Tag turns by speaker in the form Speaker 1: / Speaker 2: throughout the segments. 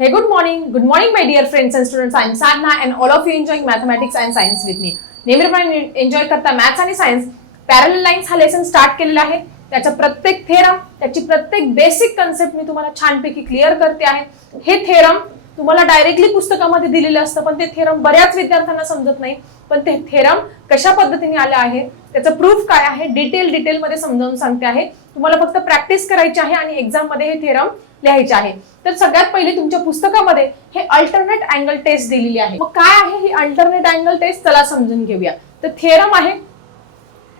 Speaker 1: Hey, good morning. Good morning, my dear friends and students. I'm Sadhna and all of you enjoying mathematics and science with me. नेहमीप्रमाणे enjoy करता maths आणि science parallel lines हा lesson start केलेला आहे त्याचा प्रत्येक theorem त्याची प्रत्येक बेसिक कन्सेप्ट मी तुम्हाला छानपैकी क्लिअर करते आहे हे थेरम तुम्हाला डायरेक्टली पुस्तकामध्ये दिलेलं असतं पण ते थेरम बऱ्याच विद्यार्थ्यांना समजत नाही पण ते थेरम कशा पद्धतीने आलं आहे त्याचं प्रूफ काय आहे डिटेल डिटेलमध्ये समजावून सांगते आहे तुम्हाला फक्त प्रॅक्टिस करायची आहे आणि एक्झाममध्ये हे थेरम लिहायचे आहे. तर सगळ्यात पहिले तुमच्या पुस्तकामध्ये हे अल्टरनेट अँगल टेस्ट दिलेली आहे. मग काय आहे ही अल्टरनेट अँगल टेस्ट चला समजून घेऊया. तर थेरम आहे.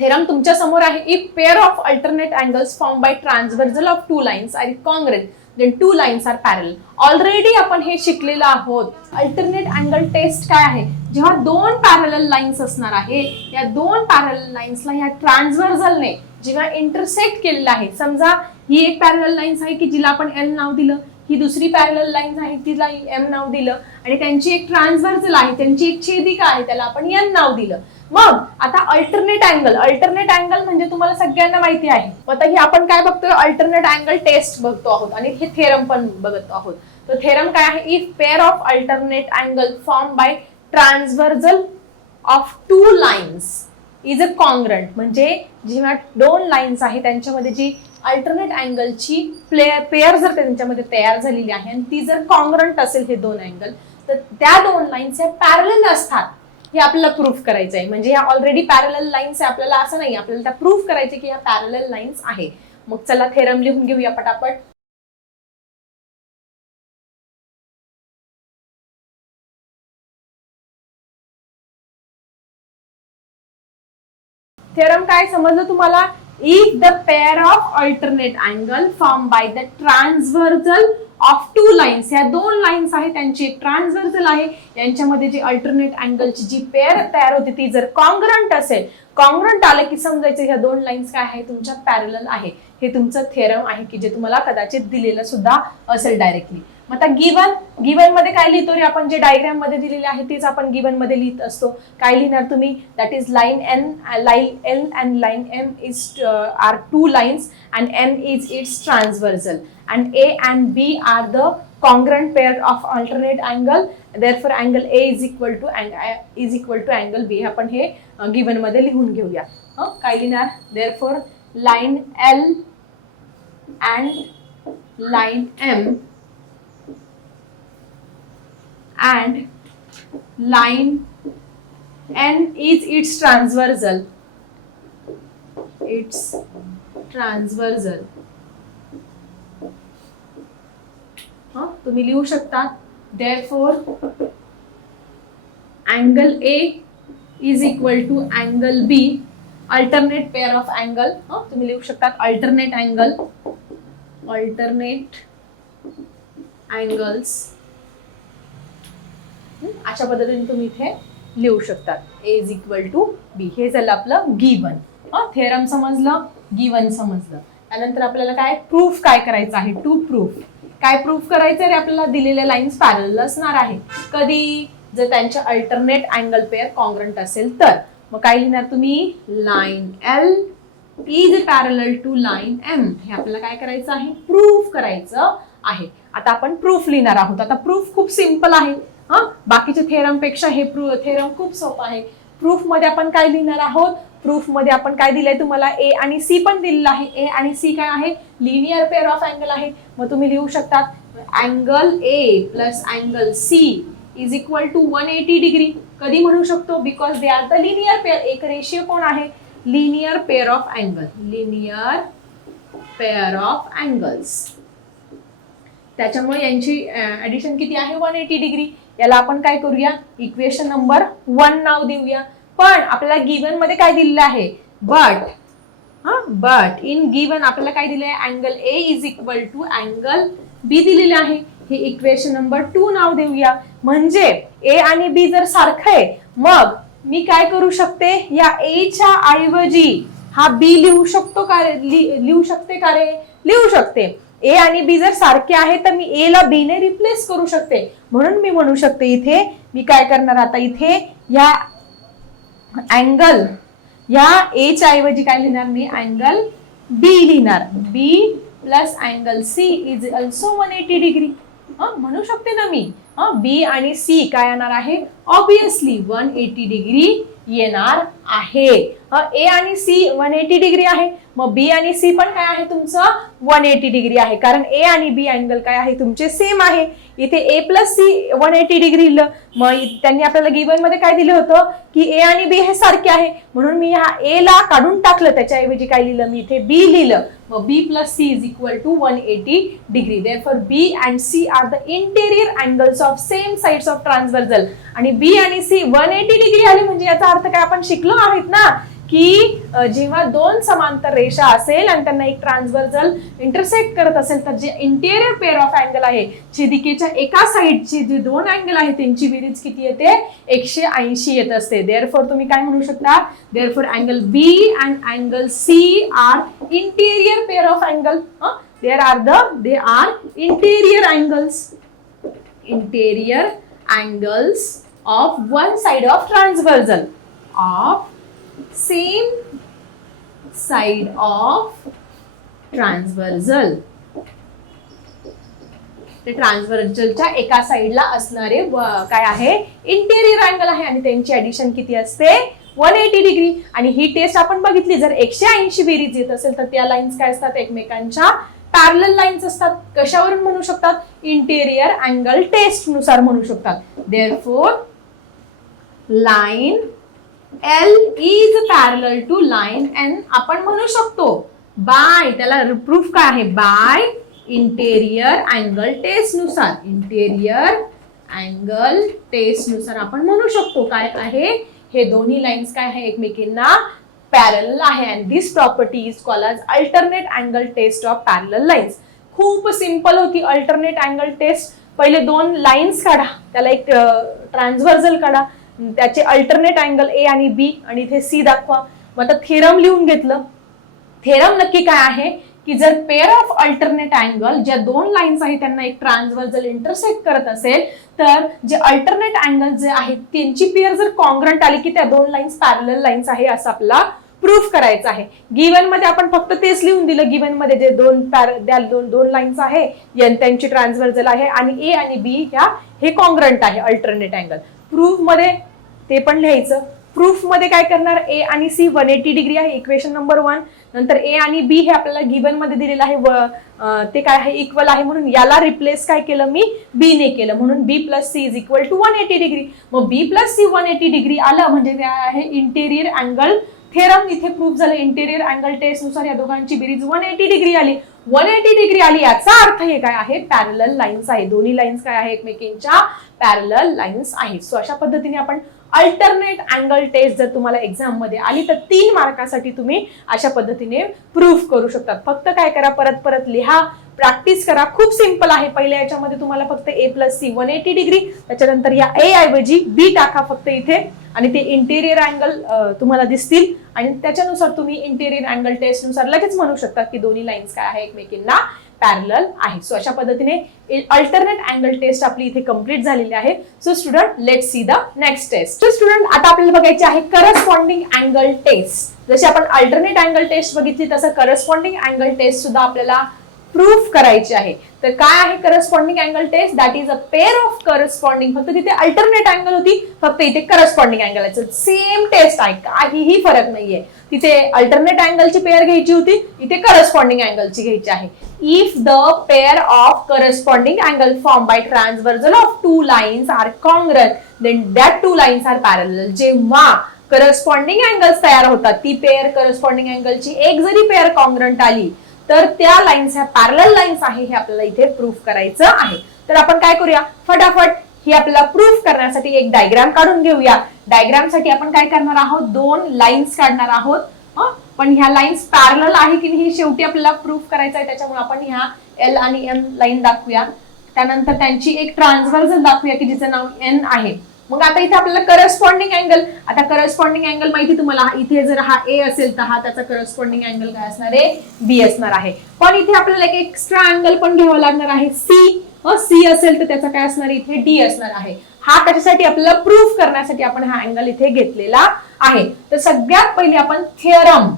Speaker 1: थेरम तुमच्यासमोर आहे. If pair of alternate angles form by transversal of two lines are congress then two lines are parallel already आपण हे शिकलेलं आहोत. अल्टरनेट अँगल टेस्ट काय आहे? जेव्हा दोन पॅरल लाईन्स असणार आहे या दोन पॅरल लाईन्सला ह्या ट्रान्सव्हर्जलने जेव्हा इंटरसेक्ट केलेलं आहे. समजा ही एक पॅरल लाईन्स आहे की जिला आपण एल नाव दिलं ही दुसरी पॅरल लाईन्स आहे तिला एम नाव दिलं आणि त्यांची एक ट्रान्सव्हर्जल आहे त्यांची एक छेदिका आहे त्याला आपण एन नाव दिलं. मग आता अल्टरनेट अँगल अल्टरनेट अँगल म्हणजे तुम्हाला सगळ्यांना माहिती आहे. आता ही आपण काय बघतोय? अल्टरनेट अँगल टेस्ट बघतो आहोत आणि हे थेरम पण बघतो आहोत. तर थेरम काय आहे? If pair of alternate angle form by transversal of two lines is a congruent म्हणजे जेव्हा दोन लाईन्स आहे त्यांच्यामध्ये जी अल्टरनेट अँगलची प्लेअर पेअर जर त्यांच्यामध्ये तयार झालेली आहे आणि ती जर कॉन्ग्रंट असेल हे दोन अँगल तर त्या दोन लाईन्स ह्या पॅरल असतात. हे आपल्याला प्रूफ करायचं आहे म्हणजे ह्या ऑलरेडी पॅरल लाईन्स आहे आपल्याला असं नाही आपल्याला त्या प्रूफ करायचे की ह्या पॅरल लाईन्स आहे. मग चला थेरम लिहून घेऊया पटापट. थेरम काय समजलं तुम्हाला? If the pair of alternate angle form by the transversal of two lines या दोन लाईन्स आहेत त्यांची एक ट्रान्सव्हर्जल आहे. यांच्यामध्ये जी अल्टरनेट अँगलची जी पेअर तयार होते ती जर कॉन्ग्रंट असेल कॉंग्रंट आलं की समजायचं ह्या दोन लाईन्स काय आहे? तुमच्या पॅरल आहे. हे तुमचं थेरम आहे की जे तुम्हाला कदाचित दिलेलं सुद्धा असेल डायरेक्टली मग आता गिवन गिवनमध्ये काय लिहितो रे आपण? जे डायग्राममध्ये दिलेले आहे तेच आपण गिवनमध्ये लिहित असतो. काय लिहिणार तुम्ही? That is line N line L and line M is are two lines and N is its transversal and A and B are the congruent pair of alternate angle therefore angle A is equal to is is equal to angle B आपण हे uh, गिवनमध्ये लिहून घेऊया. हं? काय लिहिणार? Therefore line L and line M and line n is its transversal its transversal हा तुम्ही लिहू शकता therefore angle A is equal to angle B alternate pair of angle हा तुम्ही लिहू शकता alternate angle alternate angles हं, अशा पद्धतीने तुम्ही इथे लिहू शकतात. A is equal to B हे झालं आपलं गिवन थेरम समजलं गिवन समजलं. त्यानंतर आपल्याला काय? प्रूफ काय करायचं आहे? टू प्रूफ काय प्रूफ करायचं रे आपल्याला? दिलेल्या लाईन्स पॅरल असणार आहे. कधी? जर त्यांच्या अल्टरनेट अँगल पेअर कॉन्ग्रंट असेल तर. मग काय लिहिणार तुम्ही? Line L is parallel to line M हे आपल्याला काय करायचं आहे? प्रूफ करायचं आहे. आता आपण प्रूफ लिहिणार आहोत. आता प्रूफ खूप सिंपल आहे. हा? बाकीच्या थेरमपेक्षा हे प्रू थेरम खूप सोपं आहे. प्रूफमध्ये आपण काय लिहिणार आहोत? प्रूफमध्ये आपण काय दिलंय तुम्हाला? ए आणि सी पण दिलेलं आहे. ए आणि सी काय आहे? लिनियर पेअर ऑफ अँगल आहे. मग तुम्ही लिहू शकतात angle A plus angle C is equal to one eighty degree कधी म्हणू शकतो? Because they are the linear pair एक रेशियो कोण आहे? Linear pair of angle linear pair of angles त्याच्यामुळे यांची ऍडिशन किती आहे? वन एटी डिग्री याला आपण काय करूया? इक्वेशन नंबर वन नाव देऊया. पण आपल्याला गिवनमध्ये काय दिलेलं आहे? बट हा? बट इन गिवन आपल्याला काय दिलं आहे? Angle A is equal to angle B दिलेले आहे. हे इक्वेशन नंबर टू नाव देऊया. म्हणजे ए आणि बी जर सारखं आहे मग मी काय करू शकते? या ए च्या ऐवजी हा बी लिहू शकतो का? रे? लिहू शकते का रे? लिहू शकते. ए आणि बी जर सारखे आहे तर मी ए ला बी ने रिप्लेस करू शकते. म्हणून मी म्हणू शकते इथे मी काय करणार आता इथे या अँगल या ए च्या ऐवजी काय लिहिणार मी? अँगल बी लिहिणार. B plus angle C is also one eighty degree हा म्हणू शकते ना मी. बी आणि सी काय येणार आहे? ऑब्विसली वन एटी डिग्री येणार आहे. ए आणि सी वन एटी डिग्री आहे. मग बी आणि सी पण काय आहे तुमचं? वन एटी डिग्री आहे. कारण ए आणि बी अँगल काय आहे? तुमचे सेम आहे. इथे A plus C one eighty degree लिहिलं मग त्यांनी आपल्याला गिवनमध्ये काय दिलं होतं? की ए आणि बी हे सारखे आहे. म्हणून मी ह्या ए ला काढून टाकलं. त्याच्याऐवजी काय लिहिलं? मी इथे बी लिहिलं. मग B plus C is equal to one eighty degree therefore B and C are the interior angles of same sides of transversal आणि बी आणि सी वन एटी डिग्री आली. म्हणजे याचा अर्थ काय? आपण शिकलो आहेत ना? की जेव्हा दोन समांतर रेषा असेल आणि त्यांना एक ट्रान्सवर्झल इंटरसेक्ट करत असेल तर जे इंटेरियर पेअर ऑफ अँगल आहे छेदिकेच्या एका साईडची जे दोन अँगल आहे त्यांची बेरीज किती येते? एकशे ऐंशी येत असते. देअरफोर तुम्ही काय म्हणू शकता? Therefore angle B and angle C are interior pair of angle there are the they are interior angles interior angle of one side of transversal of same side of transversal. ते ट्रान्सव्हर्जलच्या एका साइडला असणारे काय आहे? इंटेरियर अँगल आहे. आणि त्यांची ऍडिशन किती असते? वन एटी डिग्री आणि ही टेस्ट आपण बघितली. जर एकशे ऐंशी बेरीज येत असेल तर त्या लाईन्स काय असतात? एकमेकांच्या पॅरल लाईन्स असतात. कशावरून म्हणू शकतात? इंटेरियर अँगल टेस्टनुसार म्हणू शकतात. Therefore line L is parallel to line and आपण म्हणू शकतो बाय त्याला प्रूफ काय आहे? बाय इंटेरियर अँगल टेस्टनुसार इंटेरियर अँगल टेस्टनुसार आपण म्हणू शकतो काय आहे? हे दोन्ही लाईन्स काय आहे? एकमेकींना पॅरल आहे. And this property is call as alternate angle test of parallel lines खूप सिंपल होती अल्टरनेट अँगल टेस्ट पहिले दोन लाईन्स काढा. त्याला एक ट्रान्सव्हर्झल काढा. त्याचे अल्टरनेट अँगल ए आणि बी आणि इथे सी दाखवा. मग आता थेरम लिहून घेतलं. थेरम नक्की काय आहे? की जर पेअर ऑफ अल्टरनेट अँगल ज्या दोन लाईन्स आहेत त्यांना एक ट्रान्सव्हर्जल इंटरसेक्ट करत असेल तर जे अल्टरनेट अँगल जे आहेत त्यांची पेअर जर कॉन्ग्रंट आली की त्या दोन लाईन्स पॅरल लाईन्स आहे असं आपला प्रूफ करायचं आहे. गिवनमध्ये आपण फक्त तेच लिहून दिलं. गिवनमध्ये जे दोन पॅर त्या दोन दोन लाईन्स आहे त्यांची ट्रान्सव्हर्जल आहे आणि ए आणि बी ह्या हे कॉन्ग्रंट आहे अल्टरनेट अँगल प्रूफमध्ये ते पण लिहायचं. प्रूफमध्ये काय करणार? ए आणि सी वन एटी डिग्री आहे इक्वेशन नंबर वन नंतर ए आणि बी हे आपल्याला गिवनमध्ये दिलेलं आहे व ते काय आहे? इक्वल आहे म्हणून याला रिप्लेस काय केलं? मी बी ने केलं. म्हणून B plus C is equal to one eighty degree मग B plus C one eighty degree आलं म्हणजे ते आहे? इंटेरियर अँगल थेरम इथे प्रूफ झालं इंटेरियर अँगल टेस्टनुसार या दोघांची बेरीज वन एटी डिग्री आली. वन एटी डिग्री आली. याचा अर्थ हे काय आहे? पॅरल लाईन्स आहे. दोन्ही लाईन्स काय आहे? एकमेकींच्या पॅरल लाईन्स आहेत. सो अशा पद्धतीने आपण अल्टरनेट अँगल टेस्ट जर तुम्हाला एक्झाममध्ये आली तर तीन मार्कासाठी तुम्ही अशा पद्धतीने प्रूफ करू शकतात. फक्त काय करा परत परत लिहा. प्रॅक्टिस करा. खूप सिंपल आहे. पहिल्या याच्यामध्ये तुम्हाला फक्त A plus C one eighty degree त्याच्यानंतर या ए ऐवजी बी टाका फक्त इथे. आणि ते इंटेरियर अँगल तुम्हाला दिसतील. आणि त्याच्यानुसार तुम्ही इंटेरियर अँगल टेस्टनुसार लगेच म्हणू शकता की दोन्ही लाईन्स काय आहे एकमेकींना पॅरल आहे सो अशा पद्धतीने अल्टरनेट अँगल टेस्ट आपली इथे कंप्लीट झालेली आहे. So student let see the next test so student आता आपल्याला बघायचे आहे करस्पॉन्डिंग अँगल टेस्ट जशी आपण अल्टरनेट अँगल टेस्ट बघितली तसं करस्पॉन्डिंग अँगल टेस्ट सुद्धा आपल्याला प्रूफ करायची आहे. तर काय आहे corresponding angle test that is a pair of corresponding फक्त तिथे अल्टरनेट अँगल होती फक्त इथे करस्पॉन्डिंग अँगल आहे. सेम टेस्ट आहे. काहीही फरक नाहीये. तिथे अल्टरनेट अँगलची पेअर घ्यायची होती इथे करस्पॉन्डिंग अँगलची घ्यायची आहे. If the pair of corresponding angle form by transversal of two lines are congress then that two lines are parallel जेव्हा करस्पॉन्डिंग अँगल्स तयार होतात ती पेअर करस्पॉन्डिंग अँगलची एक जरी पेअर कॉंग्रंट आली तर त्या लाईन्स ह्या पॅरल लाईन्स आहे हे आपल्याला इथे प्रूफ करायचं आहे. तर आपण काय करूया? फटाफट ही आपल्याला प्रूफ करण्यासाठी एक डायग्राम काढून घेऊया. डायग्रामसाठी आपण काय करणार आहोत? दोन लाईन्स काढणार आहोत. हं? पण ह्या लाईन्स पॅरल आहे की नाही हे शेवटी आपल्याला प्रूफ करायचं आहे. त्याच्यामुळे आपण ह्या एल आणि एम लाईन दाखवूया. त्यानंतर त्यांची एक ट्रान्सव्हर्जल दाखवूया की जिचं नाव एन आहे. मग आता इथे आपल्याला करस्पॉन्डिंग अँगल आता करस्पॉन्डिंग अँगल माहिती तुम्हाला इथे जर हा ए असेल तर हा त्याचा करस्पॉन्डिंग अँगल काय असणार आहे? बी असणार आहे. पण इथे आपल्याला एक एक्स्ट्रा अँगल पण घ्यावा लागणार आहे. सी सी असेल तर त्याचा काय असणार इथे डी असणार आहे. हा त्याच्यासाठी आपल्याला प्रूफ करण्यासाठी आपण हा अँगल इथे घेतलेला आहे. तर सगळ्यात पहिले आपण थिअरम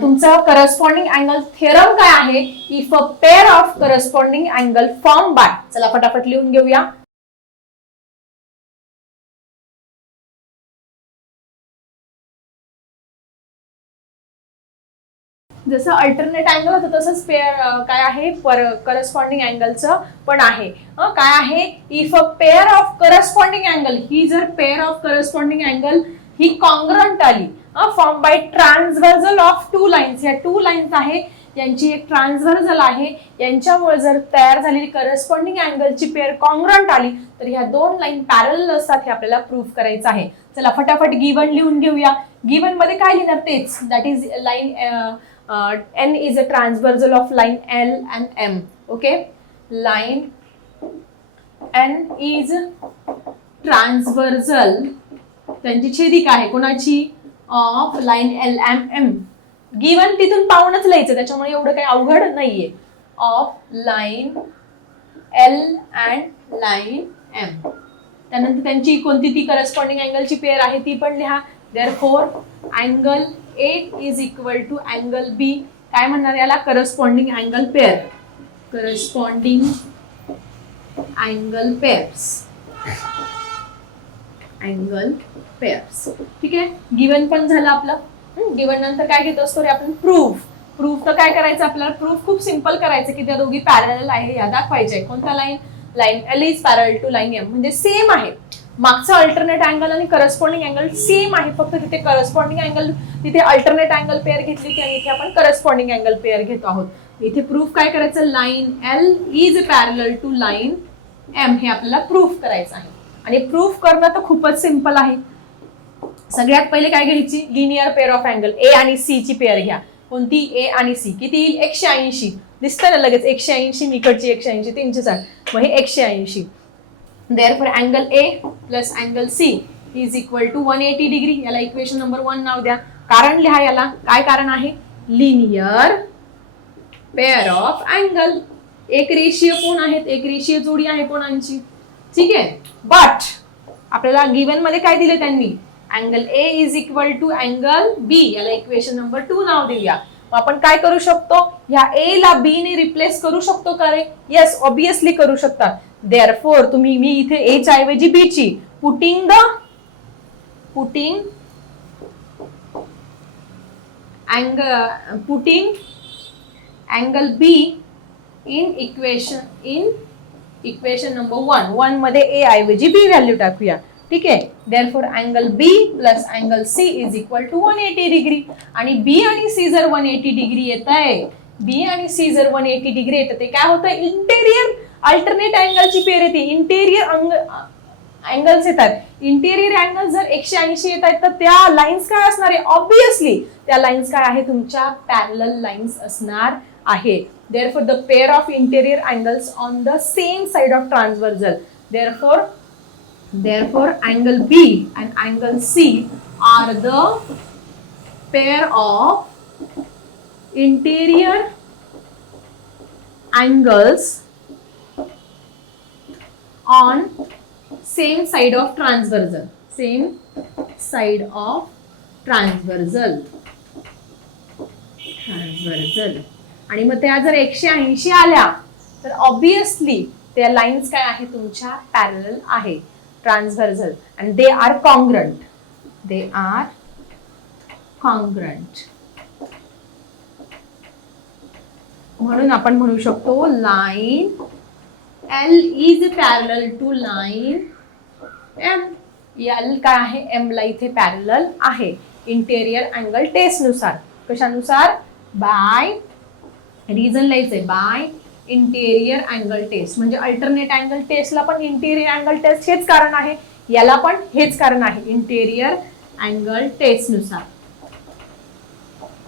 Speaker 1: तुमचं करस्पॉन्डिंग अँगल थेरम काय आहे? If a pair of corresponding angle form by चला फटाफट लिहून घेऊया. जसं अल्टरनेट अँगल होतं तसंच पेअर काय आहे? पर करस्पॉन्डिंग अँगलचं पण आहे. काय आहे? If a pair of corresponding angle ही जर पेअर ऑफ करस्पॉन्डिंग अँगल ही कॉन्ग्रंट आली form by transversal of two lines या टू लाईन्स आहे यांची एक ट्रान्सव्हर्जल आहे. यांच्यामुळे जर तयार झालेली करस्पॉन्डिंग अँगलची पेअर कॉन्ग्रंट आली तर ह्या दोन लाईन पॅरल असतात हे आपल्याला प्रूव्ह करायचं आहे. चला फटाफट गिवन लिहून घेऊया. गिवनमध्ये काय लिहिणार तेच? That is line N is a transversal of line L and M okay line N is transversal त्यांची छेदिका आहे कोणाची? Of line L M M given तिथून पाहूनच लिहायचं त्याच्यामुळे एवढं काही अवघड नाहीये. Of line L and line M त्यानंतर त्यांची कोणती ती करस्पॉन्डिंग अँगलची पेअर आहे ती पण लिहा. Therefore angle A is equal to angle B काय म्हणणार याला? Corresponding angle pair corresponding angle pairs angle pairs ठीक आहे? गिवन पण झालं आपलं. गिवन नंतर काय घेत? असतो रे आपण प्रूफ प्रूफ तर काय करायचं आपल्याला? प्रूफ खूप सिंपल करायचं की त्या दोघी पॅरल आहे या दाखवायच्या कोणता line line L is parallel to line M म्हणजे सेम आहे. मागचा अल्टरनेट अँगल आणि करस्पॉन्डिंग अँगल सेम आहे. फक्त तिथे करस्पॉन्डिंग अँगल तिथे अल्टरनेट अँगल पेअर घेतली की आणि इथे आपण करस्पॉन्डिंग अँगल पेअर घेतो आहोत. इथे प्रूफ काय करायचं? Line L is parallel to line M हे आपल्याला प्रूफ करायचं आहे. आणि प्रूफ करणं तर खूपच सिंपल आहे. सगळ्यात पहिले काय घ्यायची? Linear pair of angle A आणि सी ची पेअर घ्या. कोणती? ए आणि सी किती येईल? एकशे ऐंशी. दिसतं ना लगेच एकशे ऐंशी निकडची एकशे ऐंशी तीनशे साठ. मग हे एकशे ऐंशी. Therefore angle A plus angle C is equal to one eighty degree याला इक्वेशन नंबर वन नाव द्या. कारण लिहा याला. काय कारण आहे? लिनियर पेअर ऑफ अँगल एक रेषीय कोण आहेत? एक रेषीय जोडी आहे कोणांची? ठीक आहे? बट आपल्याला गिवनमध्ये काय दिले त्यांनी? Angle A is equal to angle B याला इक्वेशन नंबर टू नाव देऊया मग आपण काय करू शकतो? ह्या ए ला बी ने रिप्लेस करू शकतो का रे? येस ऑब्विसली करू शकतात. देअर फोर तुम्ही मी इथे एच ऐवजी बी ची. Putting the putting angle putting angle B in equation in equation number one वनमध्ये ए ऐवजी बी व्हॅल्यू टाकूया. ठीक आहे? Therefore angle B plus angle C is equal to one eighty degree आणि बी आणि C जर one eighty degree येत आहे बी आणि सी जर वन एटी डिग्री येतं ते काय होतं? इंटेरियर अल्टरनेट अँगलची पेर येते. इंटेरियर अंग अँगल्स येतात. इंटेरियर अँगल जर एकशे ऐंशी येत आहेत तर त्या लाईन्स काय असणार आहे? ऑब्विसली त्या लाईन्स काय आहे? तुमच्या पॅरल लाईन्स असणार आहे. Therefore the pair of interior angles on the same side of transversal therefore therefore angle B and angle C are the pair of interior angles on same side of transversal. Same side of transversal. Transversal. आणि मग त्या जर एकशे ऐंशी आल्या तर obviously त्या lines काय आहे तुमच्या? पॅरल आहे. ट्रान्सव्हर्झल आणि they are congruent they are congruent म्हणून आपण म्हणू शकतो line L is parallel to line M L काय आहे? एमला इथे पॅरल आहे. इंटेरियर अँगल टेस्टनुसार कशानुसार? बाय रिझन लिहायचंय बाय इंटेरियर अँगल टेस्ट म्हणजे अल्टरनेट अँगल टेस्टला पण इंटेरियर अँगल टेस्ट हेच कारण आहे. याला पण हेच कारण आहे. इंटेरियर अँगल टेस्टनुसार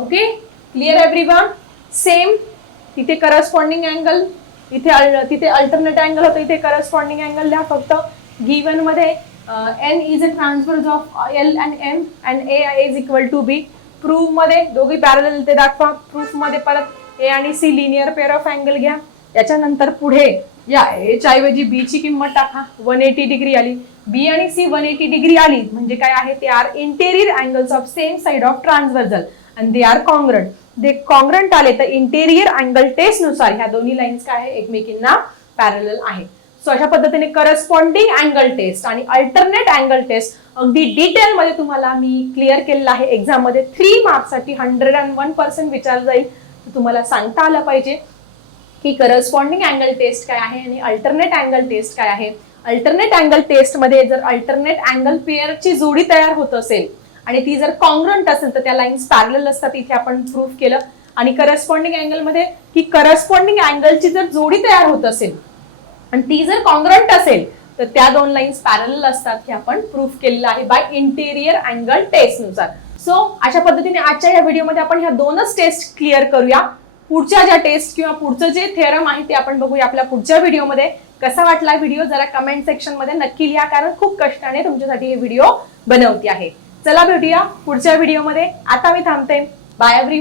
Speaker 1: ओके क्लिअर एव्हरीवन सेम तिथे करस्पॉन्डिंग अँगल इथे तिथे अल्टरनेट अँगल होतं इथे करस्पॉन्डिंग अँगल लिहा फक्त गिवनमध्ये N is a transfer of L and M and A is equal to B प्रूफमध्ये दोघी पॅरल ते दाखवा. प्रूफमध्ये परत ए आणि C linear pair of angle घ्या. त्याच्यानंतर पुढे या एच्या ऐवजी बी ची किंमत टाका. वन एटी डिग्री आली. बी आणि सी वन एटी डिग्री आली. म्हणजे काय आहे? ते are interior angles of same side of transversal and they are congruent they congruent आले तर इंटेरियर अँगल टेस्टनुसार ह्या दोन्ही लाईन्स काय आहे? एकमेकींना पॅरल आहे. सो अशा पद्धतीने करस्पॉन्डिंग अँगल टेस्ट आणि अल्टरनेट अँगल टेस्ट अगदी डिटेल मध्ये तुम्हाला मी क्लिअर केलेलं आहे. एक्झाममध्ये थ्री मार्क्ससाठी हंड्रेड अँड वन पर्सेंट विचार जाईल. तुम्हाला सांगता आलं पाहिजे की करस्पॉन्डिंग अँगल टेस्ट काय आहे आणि अल्टरनेट अँगल टेस्ट काय आहे. अल्टरनेट अँगल टेस्टमध्ये जर अल्टरनेट अँगल पेअरची जोडी तयार होत असेल आणि ती जर कॉन्ग्रंट असेल तर त्या लाईन्स पॅरल असतात इथे आपण प्रूफ केलं. आणि करस्पॉन्डिंग अँगलमध्ये की करस्पॉन्डिंग अँगलची जर जोडी तयार होत असेल आणि ती जर कॉन्ग्रंट असेल तर त्या दोन लाईन्स पॅरल असतात हे आपण प्रूफ केलेलं आहे बाय इंटेरियर अँगल टेस्टनुसार. सो अशा पद्धतीने आजच्या या व्हिडिओमध्ये आपण ह्या दोनच टेस्ट क्लिअर करूया. पुढच्या ज्या टेस्ट किंवा पुढचं जे थेरम आहे ते आपण बघूया आपल्या पुढच्या व्हिडिओमध्ये कसा वाटला व्हिडिओ जरा कमेंट सेक्शनमध्ये नक्की लिहा कारण खूप कष्टाने तुमच्यासाठी हे व्हिडिओ बनवते आहे. चला भेटूया पुढच्या व्हिडिओमध्ये आता मी थांबते. Bye every